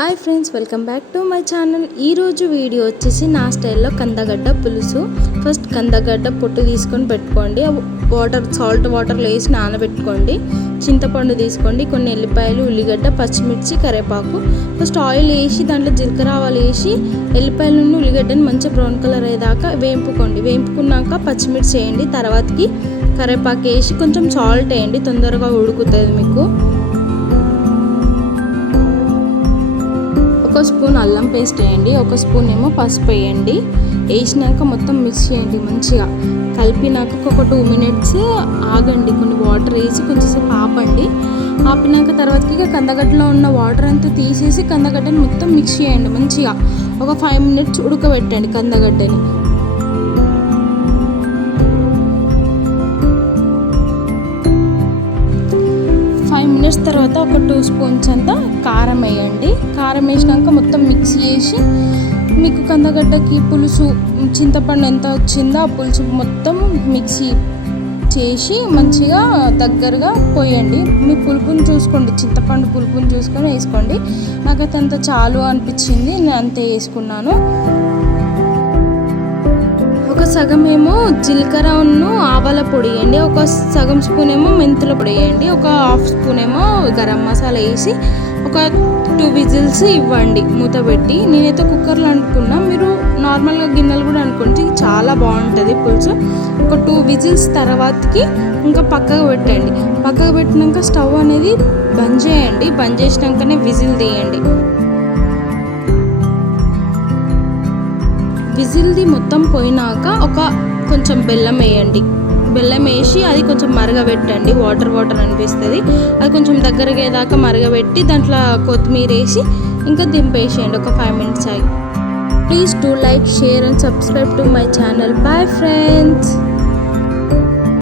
Hi friends, welcome back to my channel. ఈరోజు video వచ్చేసి నా స్టైల్లో కందగడ్డ పులుసు. ఫస్ట్ కందగడ్డ పొట్టు తీసుకొని పెట్టుకోండి, సాల్ట్ వాటర్లో వేసి నానబెట్టుకోండి. చింతపండు తీసుకోండి, కొన్ని ఎల్లిపాయలు, ఉల్లిగడ్డ, పచ్చిమిర్చి, కరివేపాకు. ఫస్ట్ ఆయిల్ వేసి దాంట్లో జీలకర్ర ఆవాలు వేసి ఎల్లిపాయలను ఉల్లిగడ్డని మంచిగా బ్రౌన్ కలర్ అయ్యేదాకా వేయింపుకోండి. వేయింపుకున్నాక పచ్చిమిర్చి వేయండి, తర్వాతకి కరివేపాకు వేసి కొంచెం సాల్ట్ వేయండి, తొందరగా ఉడుకుతుంది మీకు. ఒక స్పూన్ అల్లం పేస్ట్ వేయండి, ఒక స్పూన్ ఏమో పసుపు వేయండి. వేసినాక మొత్తం మిక్స్ చేయండి, మంచిగా కలిపినాక ఒక 2 minutes ఆగండి. కొన్ని వాటర్ వేసి కొంచెంసేపు ఆపండి. ఆపినాక తర్వాతకి కందగడ్డలో ఉన్న వాటర్ అంతా తీసేసి కందగడ్డని మొత్తం మిక్స్ చేయండి. మంచిగా ఒక 5 minutes ఉడకబెట్టండి కందగడ్డని. 5 minutes తర్వాత ఒక 2 spoons అంతా కారం వేయండి. కారం వేసినాక మొత్తం మిక్స్ చేసి మీకు కందగడ్డకి పులుసు చింతపండు ఎంత వచ్చిందో ఆ పులుసు మొత్తం మిక్సీ చేసి మంచిగా దగ్గరగా పోయండి. మీ పులుపుని చూసుకోండి, చింతపండు పులుపుని చూసుకొని వేసుకోండి. నాకైతే అంత చాలు అనిపించింది, నేను అంతే వేసుకున్నాను. ఒక సగం ఏమో జీలకర్ర ఆవాల పొడి వేయండి, ఒక సగం స్పూన్ ఏమో మెంతుల పొడి వేయండి, ఒక హాఫ్ స్పూన్ ఏమో గరం మసాలా వేసి ఒక 2 whistles ఇవ్వండి మూత పెట్టి. నేనైతే కుక్కర్లో అనుకున్నా, మీరు నార్మల్గా గిన్నెలు కూడా అనుకోండి, చాలా బాగుంటుంది పులుసు. ఒక 2 whistles తర్వాతకి ఇంకా పక్కకు పెట్టండి. పక్కకు పెట్టినాక స్టవ్ అనేది బంద్ చేయండి. బంద్ చేసినాకనే విజిల్ తీయండి. విజిల్ది మొత్తం పోయినాక కొంచెం బెల్లం వేయండి. బెల్లం వేసి అది కొంచెం మరగబెట్టండి. వాటర్ అనిపిస్తుంది, అది కొంచెం దగ్గరగా అయ్యేదాకా మరగబెట్టి దాంట్లో కొత్తిమీర వేసి ఇంకా దింపేసేయండి. ఒక 5 minutes ఆగి. Please do like, share and subscribe to my channel. Bye friends.